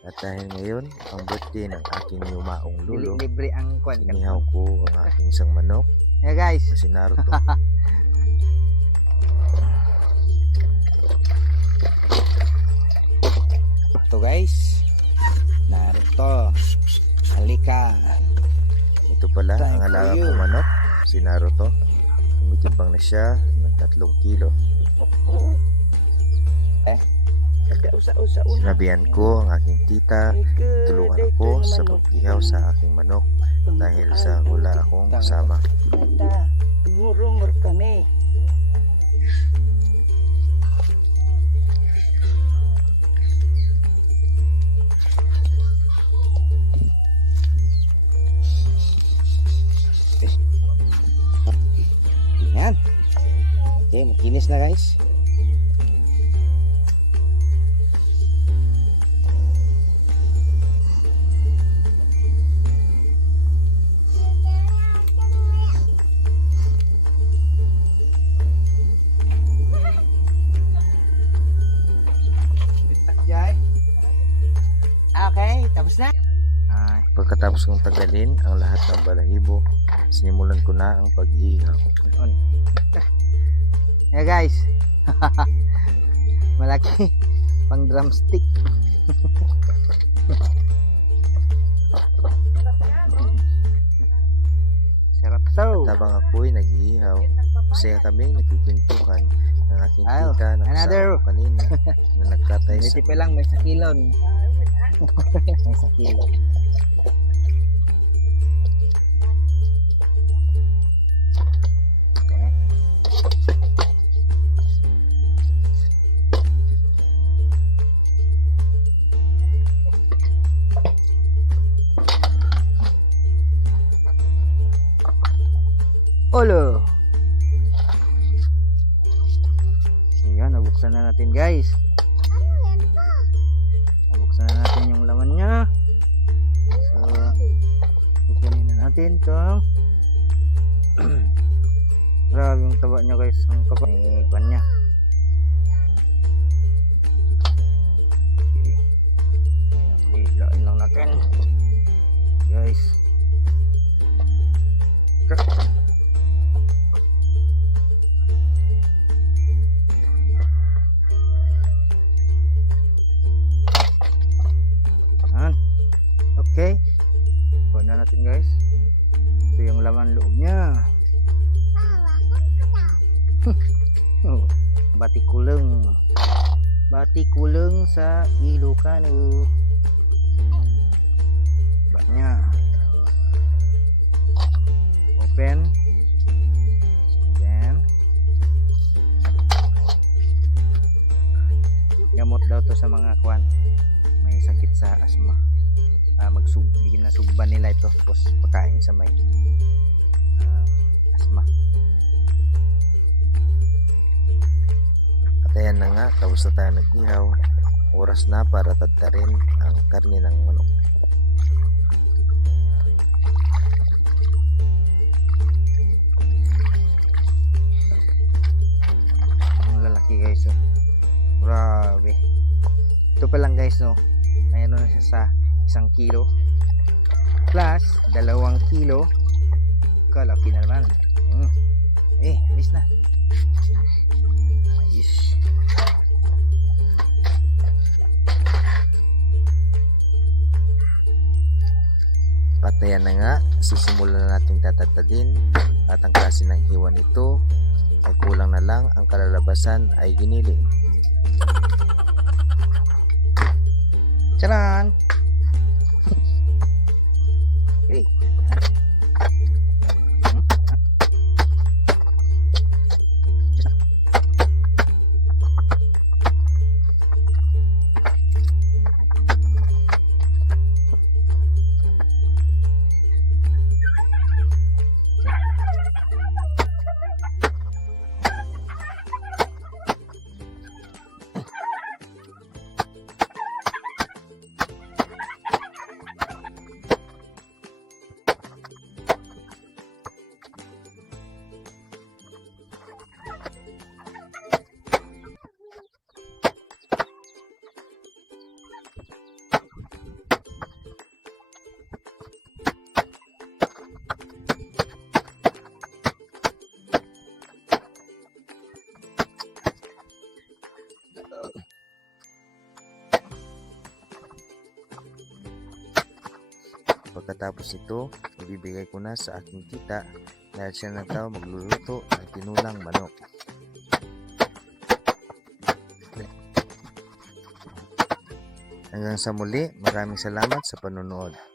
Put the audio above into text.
At dahil ngayon, ang birthday ng aking yumaong lolo, Libre ang kwan. inihaw ko ang aking isang manok Yeah guys. na si Naruto. Ito guys. Naruto. Halika. Ito pala Time ang for alaga you. kong manok, si Naruto. Tumitimbang na siya ng 3 kilo. Sinabihan ko ang aking tita, tulungan ako sa pag-ihaw sa aking manok dahil sa wala akong kasama. Ngurungur kami. Yan. Okay, makinis na guys. Okay, tapos na. Ay, Pagkatapos kong tagalin ang lahat ng balahibo, sinimulan ko na ang pag-ihaw. on. Yeah guys. Malaki pang drumstick. Sarap to. Habang ako'y nag-iihaw, masaya kaming nagpipintukan ng aking Ayo, tita na another. kasama ko kanina na nagkatay sa Hindi pa lang may sakilon. May sakilon. Olo. Ayan, nabuksan na natin guys. Nabuksan na natin yung laman niya. So, kukunin na natin itong grabe yung taba niya guys. Ang kapal may pan niya. Okay. Ayan, bilain lang natin guys. Ayan. Okay. Kuha na natin guys. Ito yung laman loob niya. Oh, Batikuleng. Batikuleng sa Ilocano. Ba niya. Open. Then gamot daw to sa mga kwan may sakit sa asma. Ginasugban nila ito tapos pagkain sa may asma. At ayan na nga, tapos na tayo nag-ihaw. Oras na para tadtarin ang karne ng manok. Ang lalaki guys oh. Grabe. Ito pa lang guys no. Mayroon na siya sa 1 kilo plus 2 kilo. Kalaki na naman. Alis na. Ayos. At ayan na nga, sisimulan na natin tatadtadin at ang klase ng hiwa nito ay kulang na lang ang kalalabasan ay giniling. Charan! Okay. Pagkatapos ito, ibibigay ko na sa aking tita dahil siya na daw magluluto ng tinulang manok. Hanggang sa muli, maraming salamat sa panonood.